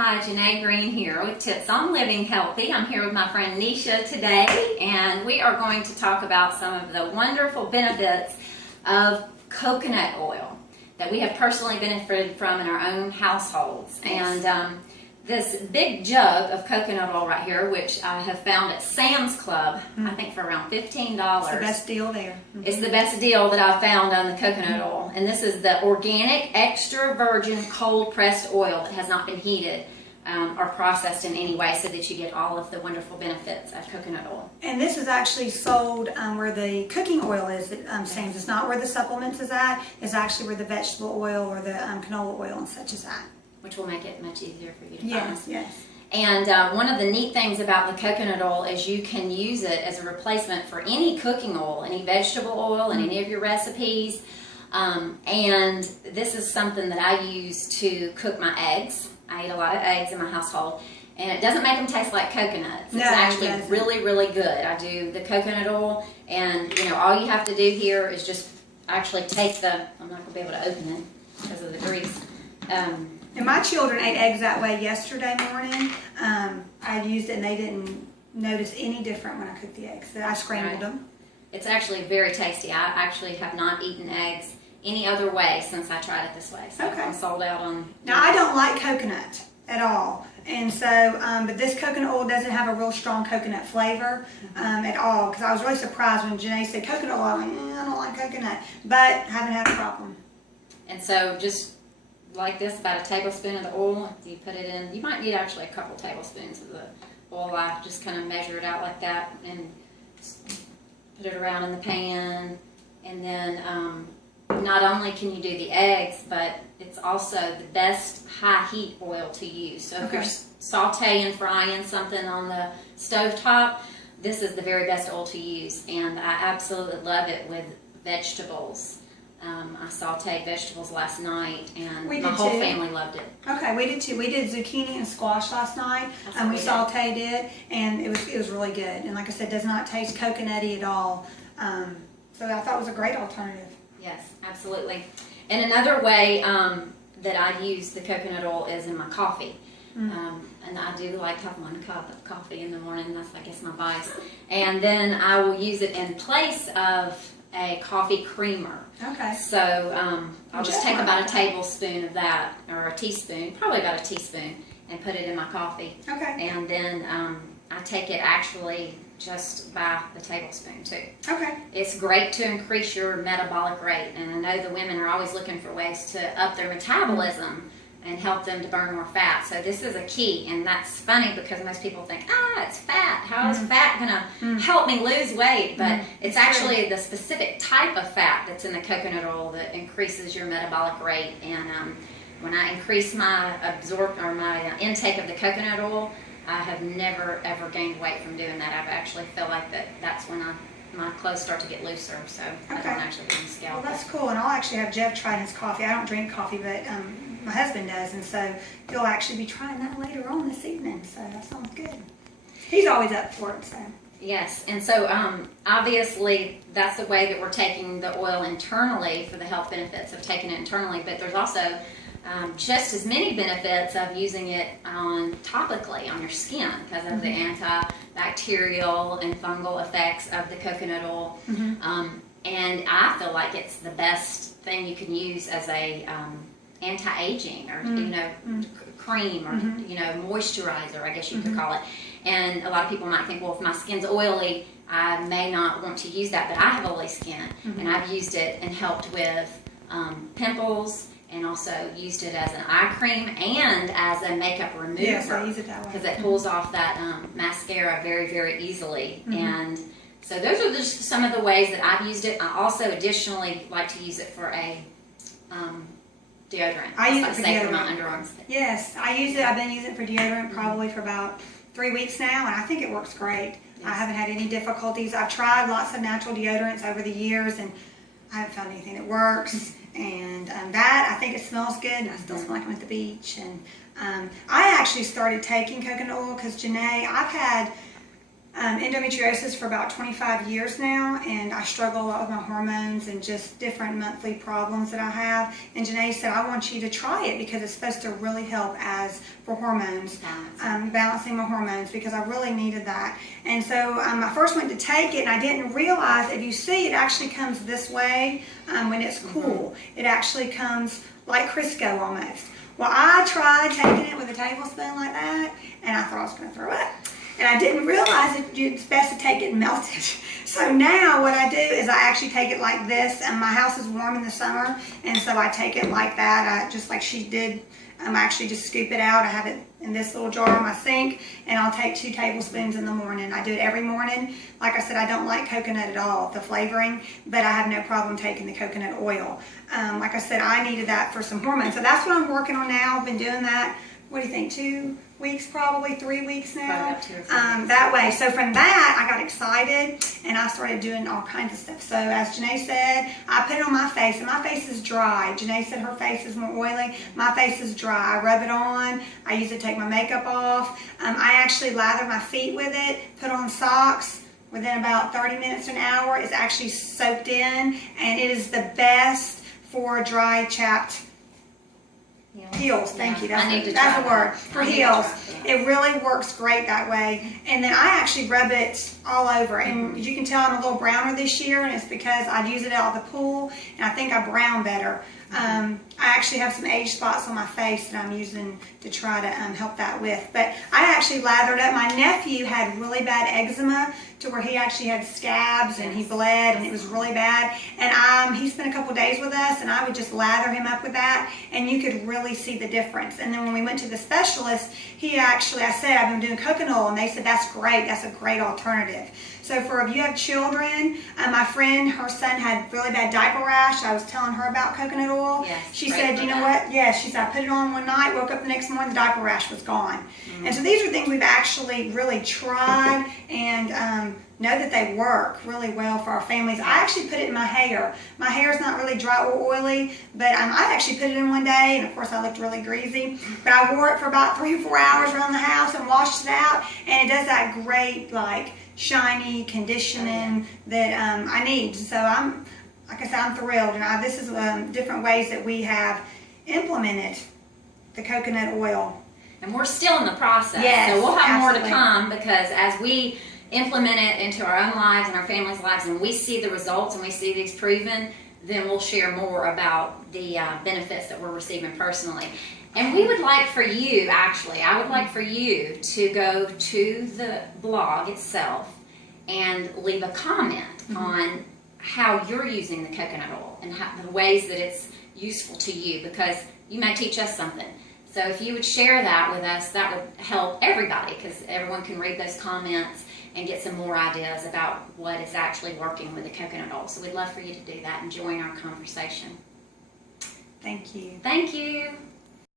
Hi, Jenay Green here with Tips on Living Healthy. I'm here with my friend Nesha today, and we are going to talk about some of the wonderful benefits of coconut oil that we have personally benefited from in our own households. Yes. And this big jug of coconut oil right here, which I have found at Sam's Club, I think for around $15. It's the best deal there. It's the best deal that I've found on the coconut oil. And this is the organic extra virgin cold pressed oil that has not been heated or processed in any way, so that you get all of the wonderful benefits of coconut oil. And this is actually sold where the cooking oil is at Sam's. It's not where the supplements is at. It's actually where the vegetable oil or the canola oil and such is at. Which will make it much easier for you to find. Yes, yes. And one of the neat things about the coconut oil is you can use it as a replacement for any cooking oil, any vegetable oil, in any of your recipes. And this is something that I use to cook my eggs. I eat a lot of eggs in my household. And it doesn't make them taste like coconuts. It's actually really, really good. I do the coconut oil, and all you have to do here is just actually take the, I'm not going to be able to open it because of the grease. And my children ate eggs that way yesterday morning. I used it and they didn't notice any different when I cooked the eggs. So I scrambled them. It's actually very tasty. I actually have not eaten eggs any other way since I tried it this way. So okay. I'm sold out on. Now I don't like coconut at all. And so, but this coconut oil doesn't have a real strong coconut flavor at all. Because I was really surprised when Jenay said coconut oil. I'm like, I don't like coconut. But haven't had a problem. And so just like this, about a tablespoon of the oil, you put it in. You might need actually a couple tablespoons of the oil. I just kind of measure it out like that and put it around in the pan. And then not only can you do the eggs, but it's also the best high heat oil to use. So if you're sauteing, frying something on the stovetop, this is the very best oil to use. And I absolutely love it with vegetables. I sauteed vegetables last night, and my whole family loved it. Okay, we did too. We did zucchini and squash last night, and we sauteed it, and it was really good. And like I said, does not taste coconutty at all. So I thought it was a great alternative. Yes, absolutely. And another way that I use the coconut oil is in my coffee. And I do like to have 1 cup of coffee in the morning. That's, I guess, my vice. And then I will use it in place of a coffee creamer. Okay. So I'll just take about a tablespoon of that, or a teaspoon, probably about a teaspoon, and put it in my coffee. Okay. And then I take it actually just by the tablespoon too. Okay. It's great to increase your metabolic rate, and I know the women are always looking for ways to up their metabolism and help them to burn more fat. So this is a key, and that's funny because most people think, it's fat. How is fat going to help me lose weight? But it's actually the specific type of fat that's in the coconut oil that increases your metabolic rate. And when I increase my intake of the coconut oil, I have never ever gained weight from doing that. I actually feel like that's when my clothes start to get looser, so I don't actually get on scale. Well, that's cool, and I'll actually have Jeff try his coffee. I don't drink coffee, but my husband does, and so he'll actually be trying that later on this evening, so that sounds good. He's always up for it, so. Yes, and so obviously that's the way that we're taking the oil internally for the health benefits of taking it internally, but there's also just as many benefits of using it topically on your skin because of the antibacterial and fungal effects of the coconut oil. And I feel like it's the best thing you can use as a anti-aging or cream or moisturizer, I guess you could call it. And a lot of people might think, well, if my skin's oily, I may not want to use that, but I have oily skin, and I've used it and helped with pimples, and also used it as an eye cream and as a makeup remover. Yes, I use it that way. Because it pulls off that mascara very, very easily. And so those are just some of the ways that I've used it. I also additionally like to use it for a deodorant. I use it for deodorant. For my underarms. Yes, I use it. I've been using it for deodorant probably for about 3 weeks now, and I think it works great. Yes. I haven't had any difficulties. I've tried lots of natural deodorants over the years, and I haven't found anything that works. And that, I think it smells good, and I still smell like I'm at the beach. And I actually started taking coconut oil because Jenay, I've had endometriosis for about 25 years now, and I struggle a lot with my hormones and just different monthly problems that I have. And Jenay said, I want you to try it because it's supposed to really help as for hormones, balancing my hormones, because I really needed that. And so I first went to take it, and I didn't realize, if you see, it actually comes this way when it's cool. It actually comes like Crisco almost. Well, I tried taking it with a tablespoon like that, and I thought I was going to throw up. And I didn't realize it's best to take it melted. So now what I do is I actually take it like this, and my house is warm in the summer, and so I take it like that, just like she did. I actually just scoop it out. I have it in this little jar on my sink, and I'll take 2 tablespoons in the morning. I do it every morning. Like I said, I don't like coconut at all, the flavoring, but I have no problem taking the coconut oil. Like I said, I needed that for some hormones. So that's what I'm working on now. I've been doing that, what do you think, 2 weeks, probably 3 weeks now, that way. So from that, I got excited, and I started doing all kinds of stuff. So as Jenay said, I put it on my face, and my face is dry. Jenay said her face is more oily. My face is dry. I rub it on. I use it to take my makeup off. I actually lather my feet with it, put on socks. Within about 30 minutes to an hour, it's actually soaked in, and it is the best for dry, chapped heels. Thank you. That's the word for heels. It really works great that way. And then I actually rub it all over. And you can tell I'm a little browner this year, and it's because I use it out of the pool, and I think I brown better. I actually have some age spots on my face that I'm using to try to help that with. But I actually lathered up. My nephew had really bad eczema to where he actually had scabs and he bled, and it was really bad. And he spent a couple days with us, and I would just lather him up with that, and you could really see the difference. And then when we went to the specialist, I said, I've been doing coconut oil, and they said, that's great. That's a great alternative. So if you have children, my friend, her son had really bad diaper rash. I was telling her about coconut oil. Yes, she said, you know what? Yes, she said, I put it on one night, woke up the next morning, the diaper rash was gone. And so these are things we've actually really tried and know that they work really well for our families. I actually put it in my hair. My hair is not really dry or oily, but I actually put it in one day, and of course I looked really greasy. But I wore it for about 3 or 4 hours around the house and washed it out, and it does that great, like, shiny conditioning that I need. So like I said, I'm thrilled, and this is different ways that we have implemented the coconut oil. And we're still in the process. Yes, so we'll have absolutely. more to come, because as we implement it into our own lives and our families' lives, and we see the results and we see these proven, then we'll share more about the benefits that we're receiving personally. And we would like for you, actually, I would like for you to go to the blog itself and leave a comment on how you're using the coconut oil and the ways that it's useful to you, because you may teach us something. So if you would share that with us, that would help everybody, because everyone can read those comments and get some more ideas about what is actually working with the coconut oil. So we'd love for you to do that and join our conversation. Thank you. Thank you.